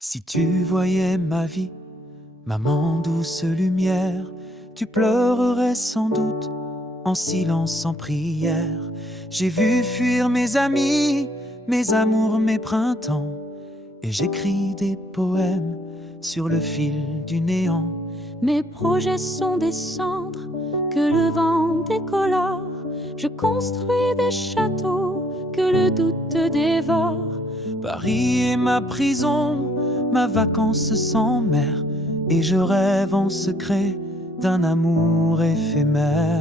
Si tu voyais ma vie, maman douce lumière, tu pleurerais sans doute, en silence, en prière. J'ai vu fuir mes amis, mes amours, mes printemps, et j'écris des poèmes sur le fil du néant. Mes projets sont des cendres que le vent décolore. Je construis des châteaux que le doute dévore. Paris est ma prison, ma vacance sans mer, et je rêve en secret d'un amour éphémère.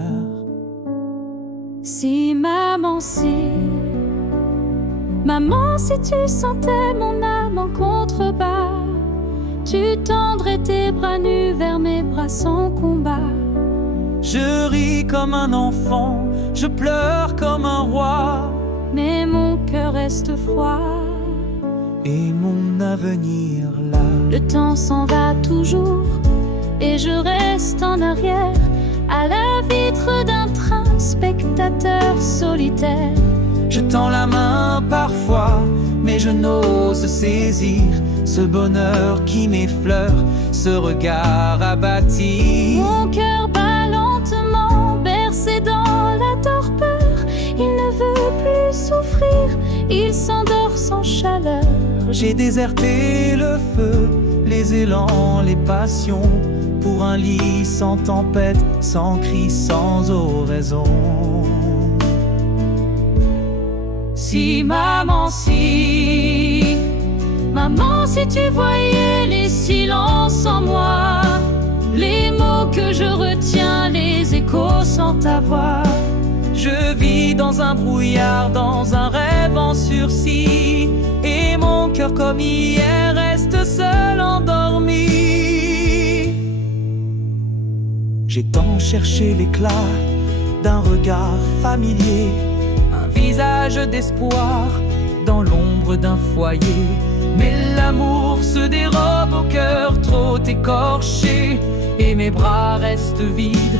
Si maman, si tu sentais mon âme en contrebas, tu tendrais tes bras nus vers mes bras sans combat. Je ris comme un enfant, je pleure comme un roi, mais mon cœur reste froid. Et mon avenir là. Le temps s'en va toujours, et je reste en arrière, à la vitre d'un train, spectateur solitaire. Je tends la main parfois, mais je n'ose saisir ce bonheur qui m'effleure, ce regard abattu. Mon cœur bat lentement, bercé dans la torpeur. Il ne veut plus souffrir, il s'endort sans chaleur. J'ai déserté le feu, les élans, les passions, pour un lit sans tempête, sans cri, sans oraison. Si maman, si tu voyais les silences en moi, les mots que je retiens, les échos sans ta voix. Je vis dans un brouillard, dans un rêve en sursis, et mon cœur comme hier reste seul endormi. J'ai tant cherché l'éclat d'un regard familier, un visage d'espoir dans l'ombre d'un foyer. Mais l'amour se dérobe au cœur trop écorché, et mes bras restent vides,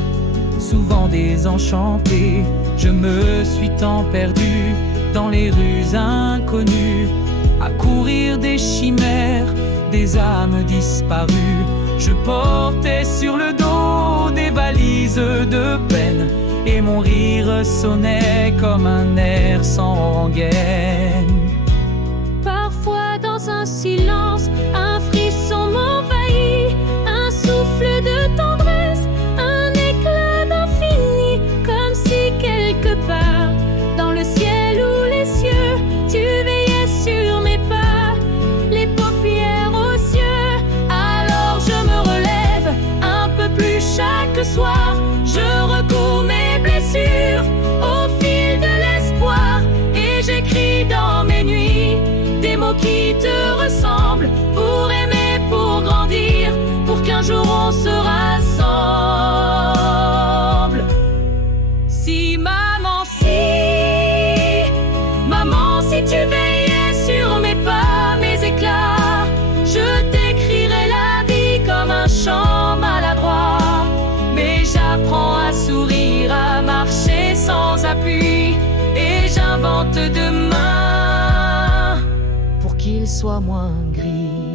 souvent désenchanté. Je me suis tant perdu dans les rues inconnues, à courir des chimères, des âmes disparues. Je portais sur le dos des valises de peine, et mon rire sonnait comme un air sans rengaine. Parfois dans un silence, un frisson m'envahit, un souffle de tendresse, un éclat d'infini, comme si quelque part, dans le ciel ou les cieux, tu veillais sur mes pas, les paupières aux cieux. Alors je me relève un peu plus chaque soir, je recours mes blessures au fil de l'espoir, et j'écris dans mes nuits des mots qui te ressemblent, pour aimer, pour grandir, pour qu'un jour on se rassemble. Si maman, si tu veillais sur mes pas, mes éclats, je t'écrirais la vie comme un chant maladroit. Mais j'apprends à sourire, à marcher sans appui, et j'invente demain pour qu'il soit moins gris.